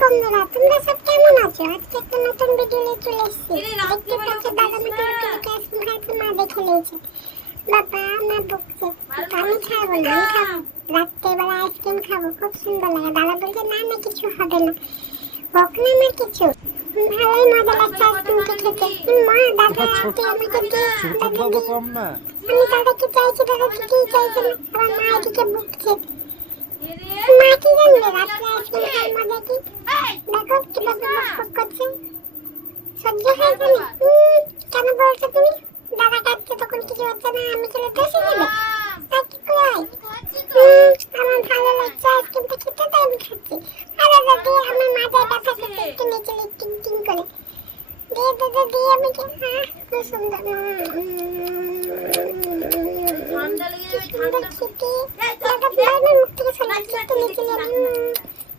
বন্ধুরা, তোমরা সব কেমন আছো? আজকে একটা নতুন ভিডিও নিয়ে চলে এসেছি। দেখতে পাচ্ছ দাদা আমাকে একটু আইসক্রিম খাইতে মা দেখে নিয়েছে। বাবা মা বকছে, আমি খাবো না, আমি খাবো রাত্রেবেলা আইসক্রিম খাবো, খুব সুন্দর লাগে। দাদা বলছে না না কিছু হবে না, হোক না আমার কিছু, ভালোই মজা লাগছে আইসক্রিমটা খেতে। মা দাদা তুই আমাকে দে, দাদা কম না। আমি দাদাকে চাইছি, দাদা কিছুই চাইছে না, আবার মা এদিকে বকছে। মা কি জানবে রাত্রে আইসক্রিম খাওয়ার মজা কি? দেখো কিভাবে বকবক করছে, সহ্য হয়ে গেল। কেন বলছো তুমি? দাদা কাটছে তখন কিছু হচ্ছে না, আমি খেলে দোষে নেবে? আর কি কই আমার ভালো লাগছে আইসক্রিমটা খেতে, তাই আমি খাচ্ছি। আর দাদা দিয়ে আমার মাথায় ব্যথা করছে, একটু নিচে টিং টিং করে দিয়ে দাদা দিয়ে আমাকে। খুব সুন্দর ঠান্ডা লেগে যাবে, ঠান্ডা খেতে দাদা আমার মুখ থেকে সরাচ্ছে, একটু নিচে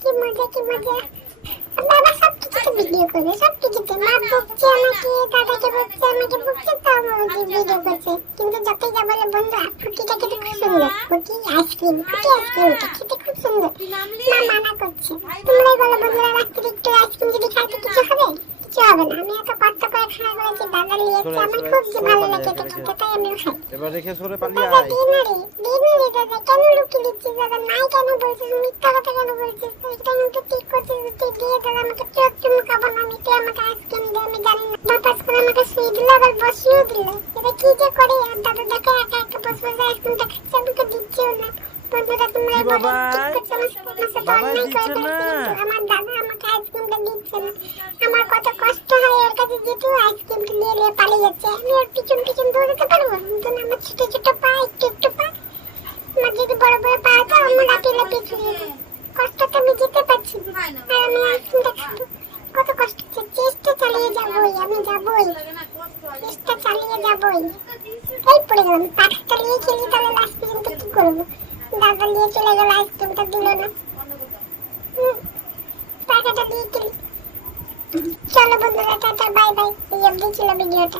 কি মজা কি মজা। বাবা সব কিছুতে ভিডিও করবে, সব কিছুতে। মা বকছে আমাকে, দাদাকে বকছে, আমাকে বকছে, তাও আমাকে ভিডিও করছে। কিন্তু যতই যা বলে বন্ধু, ফুটিটা খেতে খুব সুন্দর। ফুটি আইসক্রিমটা খেতে খুব সুন্দর। মা মানা করছে। তোমরাই বলো বন্ধুরা, রাত্রে একটু আইসক্রিম যদি খাই তো কিছু হবে? কিছু হবে না। আমি এত কষ্ট করে খাওয়া করেছি, দাদা নিয়েছে, আমার খুব যে ভালো লাগে এটা খেতে, তাই আমিও খাই। এবার রেখে সরে পালিয়ে দাদা আয়। দিয়ে না রে দাদা, কেন লুকিয়ে দিচ্ছিস দাদা? নাই কেন বলছিস? মিথ্যা কথা কেন বলছিস? এটা কিন্তু ঠিক করছিস, তুই দিয়ে দাদা আমাকে চোখ চুমু খাবো না, আমি তুই আমাকে আইসক্রিম দে, আমি জানি না। বাপাস করে আমাকে শুয়ে দিল, আবার বসিয়েও দিল। এটা কি যে করে, আর দাদা দেখো একা একা বসে বসে আইসক্রিমটা খাচ্ছে, আমাকে দিচ্ছেও না। বন্ধুরা তোমরা কি বলো বাবা? ঠিক করছো? আমার সাথে বাবাই অন্যায় দিচ্ছে করে না। ফেলছি। আমার দাদা আমাকে আইসক্রিমটা দিচ্ছে না। আমার কত কষ্ট হয় ওর কাছে যেতে, আইসক্রিমটা নিয়ে নিয়ে পালিয়ে যাচ্ছে। আমি ওর পিছন পিছন দৌড়াতে পারবো? কিন্তু আমার ছোট ছোট পা, একটু পা, আমার যদি বড় বড় পা হতো আমার লাফিয়ে লাফিয়ে চলে যেত। কষ্টটা আমি যেতে পারছি না, আর আমি আইসক্রিমটা খাবো। কত কষ্ট হচ্ছে, চেষ্টা চালিয়ে যাবোই, আমি যাবোই, চেষ্টা চালিয়ে যাবোই। এই পড়ে গেলাম, পাখাটা নিয়ে খেলি, তাহলে লাস্ট পর্যন্ত কি করবো? দাদা নিয়ে চলে গেল, আইসক্রিমটা দিল না। পাখাটা দিয়ে খেলি। চলো বন্ধুরা, টাটা বাই বাই। এই অবধি ছিল ভিডিওটা।